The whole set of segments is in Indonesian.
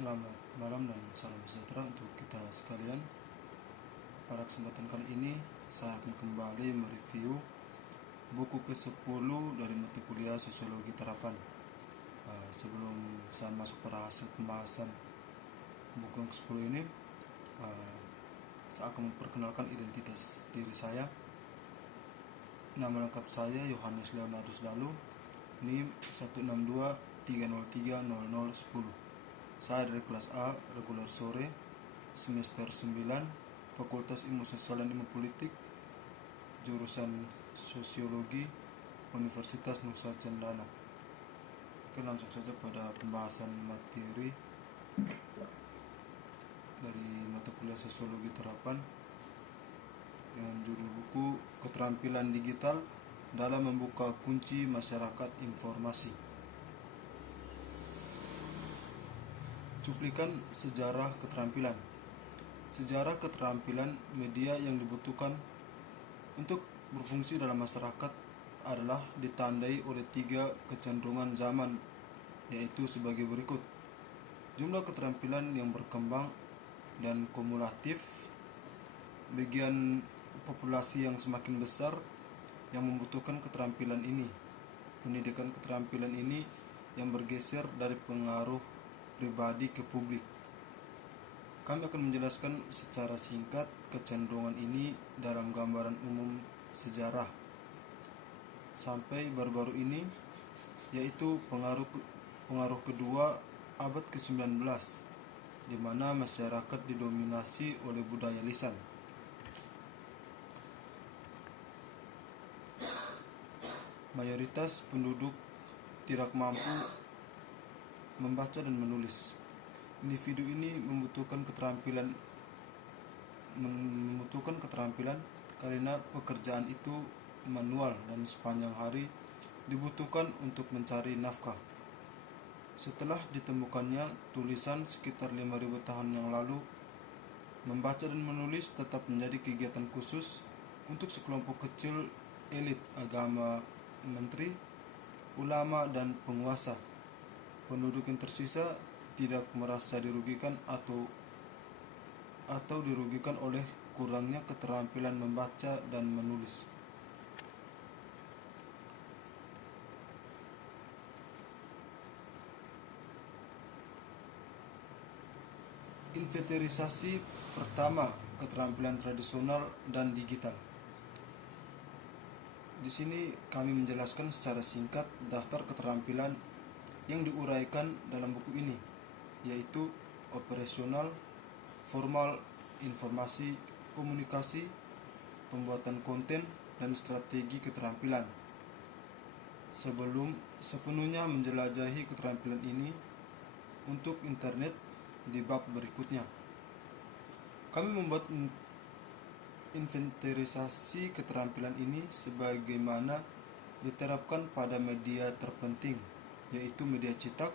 Selamat malam dan salam sejahtera untuk kita sekalian. Pada kesempatan kali ini saya akan kembali mereview buku ke-10 dari mata kuliah Sosiologi Terapan. Sebelum saya masuk pada hasil pembahasan buku yang ke-10 ini, saya akan memperkenalkan identitas diri saya. Nama lengkap saya Yohanes Leonardus Lalu, NIM 16230300010. Saya dari kelas A, reguler sore, semester 9, Fakultas Ilmu Sosial dan Ilmu Politik, jurusan Sosiologi, Universitas Nusa Cendana. Oke, langsung saja pada pembahasan materi dari mata kuliah Sosiologi Terapan dengan judul buku Keterampilan Digital dalam Membuka Kunci Masyarakat Informasi. Cuplikan sejarah keterampilan. Sejarah keterampilan media yang dibutuhkan untuk berfungsi dalam masyarakat adalah ditandai oleh 3 kecenderungan zaman, yaitu sebagai berikut. Jumlah keterampilan yang berkembang dan kumulatif, bagian populasi yang semakin besar yang membutuhkan keterampilan ini, pendidikan keterampilan ini yang bergeser dari pengaruh pribadi ke publik. Kami akan menjelaskan secara singkat kecenderungan ini dalam gambaran umum sejarah sampai baru-baru ini, yaitu pengaruh kedua abad ke-19, di mana masyarakat didominasi oleh budaya lisan. Mayoritas penduduk tidak mampu membaca dan menulis. Individu ini membutuhkan keterampilan karena pekerjaan itu manual dan sepanjang hari dibutuhkan untuk mencari nafkah. Setelah ditemukannya tulisan sekitar 5.000 tahun yang lalu, membaca dan menulis tetap menjadi kegiatan khusus untuk sekelompok kecil elit agama, menteri, ulama, dan penguasa. Penduduk yang tersisa tidak merasa dirugikan atau dirugikan oleh kurangnya keterampilan membaca dan menulis. Inventarisasi pertama, keterampilan tradisional dan digital. Di sini kami menjelaskan secara singkat daftar keterampilan yang diuraikan dalam buku ini, yaitu operasional, formal, informasi, komunikasi, pembuatan konten, dan strategi keterampilan. Sebelum sepenuhnya menjelajahi keterampilan ini untuk internet di bab berikutnya, kami membuat inventarisasi keterampilan ini sebagaimana diterapkan pada media terpenting, yaitu media cetak,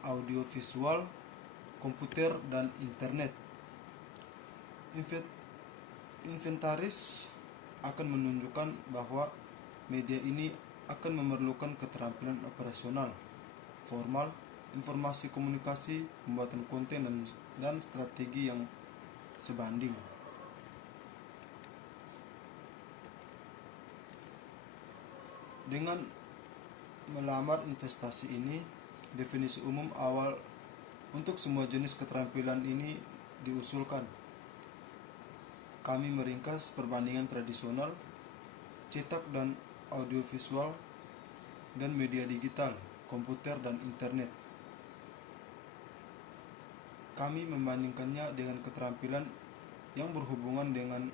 audiovisual, komputer, dan internet. Inventaris akan menunjukkan bahwa media ini akan memerlukan keterampilan operasional, formal, informasi komunikasi, pembuatan konten, dan strategi yang sebanding. Dengan melamar investasi ini, definisi umum awal untuk semua jenis keterampilan ini diusulkan. Kami meringkas perbandingan tradisional, cetak dan audiovisual, dan media digital, komputer, dan internet. Kami membandingkannya dengan keterampilan yang berhubungan dengan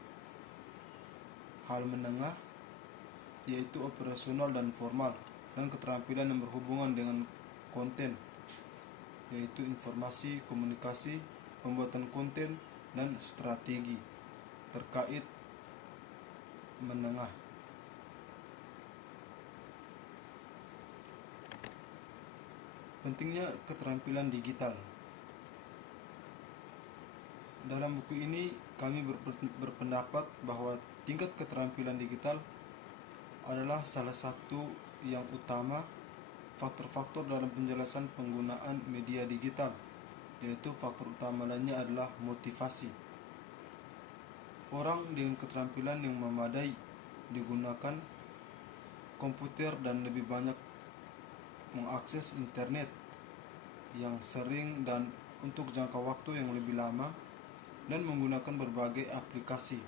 hal menengah, yaitu operasional dan formal, dan keterampilan yang berhubungan dengan konten, yaitu informasi, komunikasi, pembuatan konten, dan strategi terkait menengah. Pentingnya keterampilan digital. Dalam buku ini kami berpendapat bahwa tingkat keterampilan digital adalah salah satu yang utama faktor-faktor dalam penjelasan penggunaan media digital, yaitu faktor utama lainnya adalah motivasi. Orang dengan keterampilan yang memadai digunakan komputer dan lebih banyak mengakses internet yang sering dan untuk jangka waktu yang lebih lama dan menggunakan berbagai aplikasi.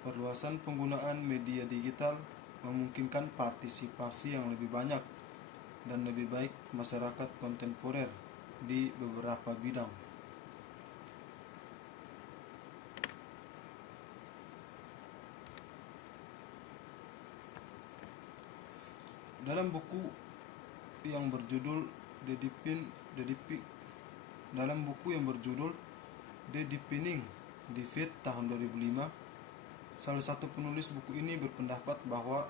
Perluasan penggunaan media digital memungkinkan partisipasi yang lebih banyak dan lebih baik masyarakat kontemporer di beberapa bidang. Dalam buku yang berjudul The Deepening Divide tahun 2005, salah satu penulis buku ini berpendapat bahwa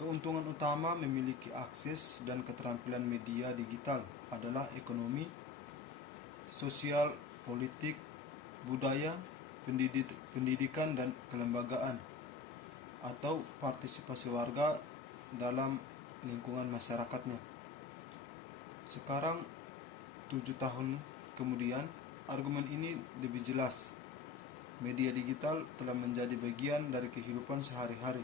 keuntungan utama memiliki akses dan keterampilan media digital adalah ekonomi, sosial, politik, budaya, pendidikan, dan kelembagaan, atau partisipasi warga dalam lingkungan masyarakatnya. Sekarang, 7 tahun kemudian, argumen ini lebih jelas. Media digital telah menjadi bagian dari kehidupan sehari-hari.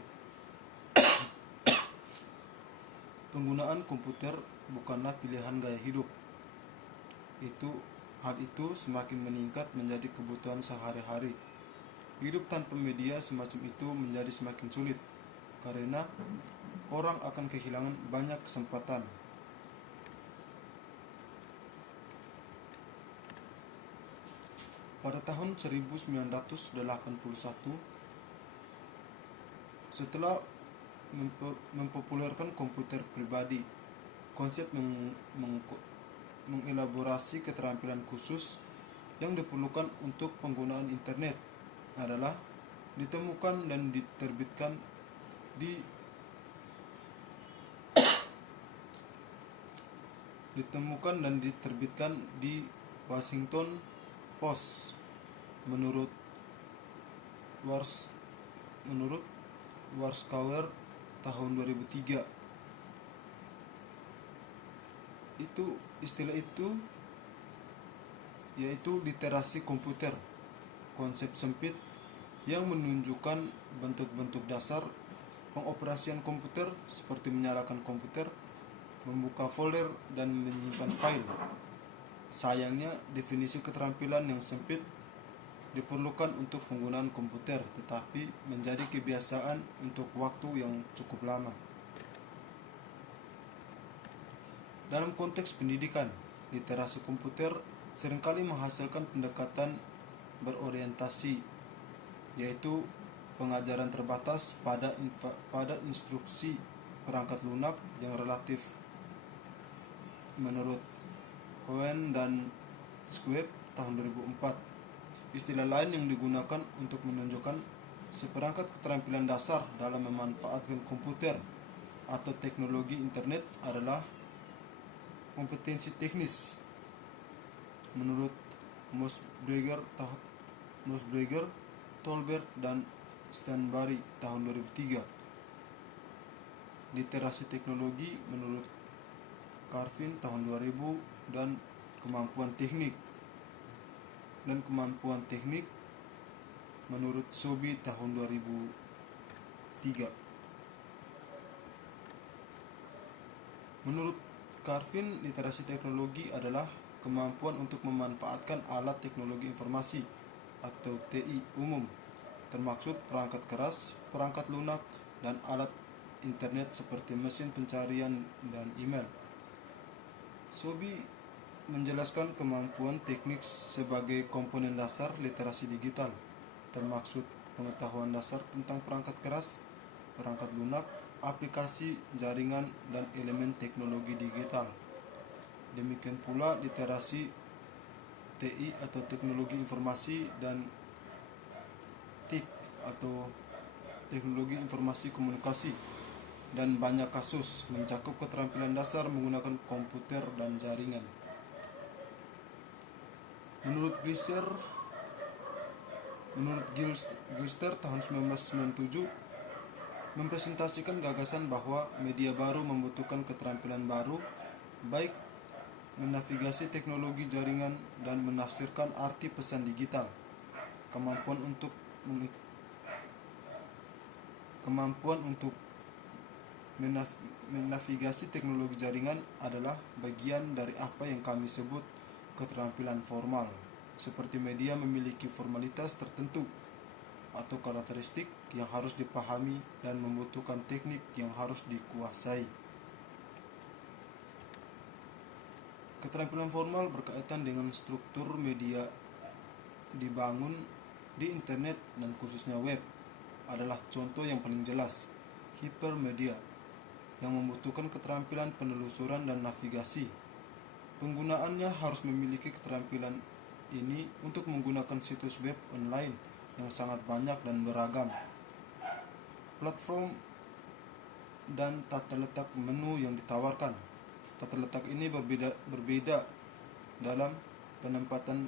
Penggunaan komputer bukanlah pilihan gaya hidup. Hal itu semakin meningkat menjadi kebutuhan sehari-hari. Hidup tanpa media semacam itu menjadi semakin sulit, karena orang akan kehilangan banyak kesempatan. Pada tahun 1981, setelah mempopulerkan komputer pribadi, konsep mengelaborasi keterampilan khusus yang diperlukan untuk penggunaan internet adalah ditemukan dan diterbitkan di Washington Post menurut Warshauer tahun 2003. Istilah itu yaitu literasi komputer, konsep sempit yang menunjukkan bentuk-bentuk dasar pengoperasian komputer seperti menyalakan komputer, membuka folder, dan menyimpan file. Sayangnya, definisi keterampilan yang sempit diperlukan untuk penggunaan komputer, tetapi menjadi kebiasaan untuk waktu yang cukup lama. Dalam konteks pendidikan, literasi komputer seringkali menghasilkan pendekatan berorientasi, yaitu pengajaran terbatas pada instruksi perangkat lunak yang relatif. Menurut Owen dan Schwab tahun 2004, istilah lain yang digunakan untuk menunjukkan seperangkat keterampilan dasar dalam memanfaatkan komputer atau teknologi internet adalah kompetensi teknis. Menurut Mosberger, Tolbert, dan Stanbury tahun 2003. Literasi teknologi menurut Carvin tahun 2000 dan kemampuan teknik menurut Sobi tahun 2003. Menurut Carvin, literasi teknologi adalah kemampuan untuk memanfaatkan alat teknologi informasi atau TI umum, termaksud perangkat keras, perangkat lunak, dan alat internet seperti mesin pencarian dan email. Sobi menjelaskan kemampuan teknik sebagai komponen dasar literasi digital, termaksud pengetahuan dasar tentang perangkat keras, perangkat lunak, aplikasi, jaringan, dan elemen teknologi digital. Demikian pula literasi TI atau teknologi informasi dan TIK atau teknologi informasi komunikasi, dan banyak kasus mencakup keterampilan dasar menggunakan komputer dan jaringan. Menurut Gilster tahun 1997, mempresentasikan gagasan bahwa media baru membutuhkan keterampilan baru, baik menavigasi teknologi jaringan dan menafsirkan arti pesan digital. Kemampuan untuk menavigasi teknologi jaringan adalah bagian dari apa yang kami sebut keterampilan formal, seperti media memiliki formalitas tertentu atau karakteristik yang harus dipahami dan membutuhkan teknik yang harus dikuasai. Keterampilan formal berkaitan dengan struktur media dibangun di internet dan khususnya web adalah contoh yang paling jelas. Hypermedia yang membutuhkan keterampilan penelusuran dan navigasi. Penggunaannya harus memiliki keterampilan ini untuk menggunakan situs web online yang sangat banyak dan beragam. Platform dan tata letak menu yang ditawarkan. Tata letak ini berbeda dalam penempatan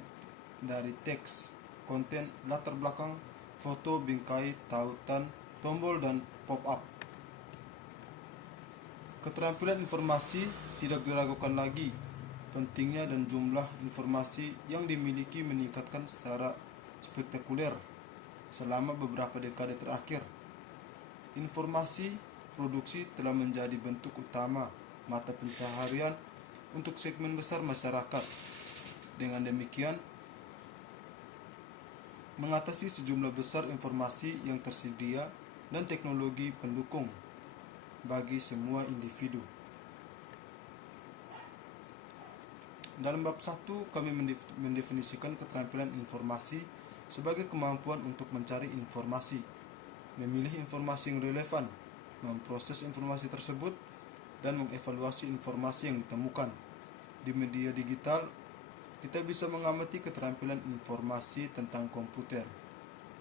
dari teks, konten, latar belakang, foto, bingkai, tautan, tombol, dan pop-up. Keterampilan informasi tidak diragukan lagi. Pentingnya dan jumlah informasi yang dimiliki meningkatkan secara spektakuler selama beberapa dekade terakhir. Informasi produksi telah menjadi bentuk utama mata pencaharian untuk segmen besar masyarakat. Dengan demikian, mengatasi sejumlah besar informasi yang tersedia dan teknologi pendukung bagi semua individu. Dalam bab 1, kami mendefinisikan keterampilan informasi sebagai kemampuan untuk mencari informasi, memilih informasi yang relevan, memproses informasi tersebut, dan mengevaluasi informasi yang ditemukan. Di media digital, kita bisa mengamati keterampilan informasi tentang komputer,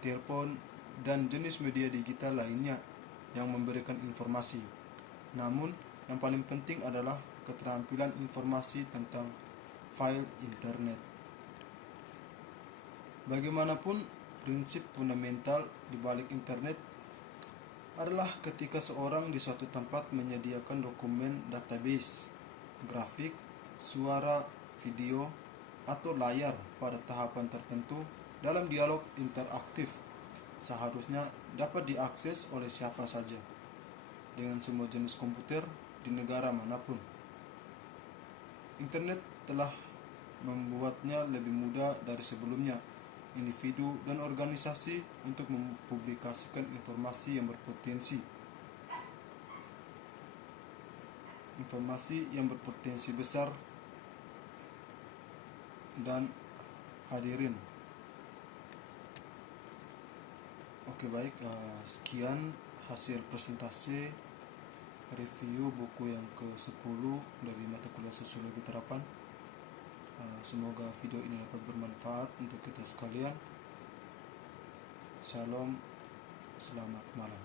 telepon, dan jenis media digital lainnya yang memberikan informasi. Namun, yang paling penting adalah keterampilan informasi tentang file internet. Bagaimanapun, prinsip fundamental di balik internet adalah ketika seorang di suatu tempat menyediakan dokumen database, grafik, suara, video, atau layar pada tahapan tertentu dalam dialog interaktif, seharusnya dapat diakses oleh siapa saja dengan semua jenis komputer di negara manapun. Internet telah membuatnya lebih mudah dari sebelumnya individu dan organisasi untuk mempublikasikan informasi yang berpotensi besar dan hadirin. Oke, baik, sekian hasil presentasi review buku yang ke-10 dari mata kuliah Sosiologi Terapan. Semoga video ini dapat bermanfaat untuk kita sekalian. Salam, selamat malam.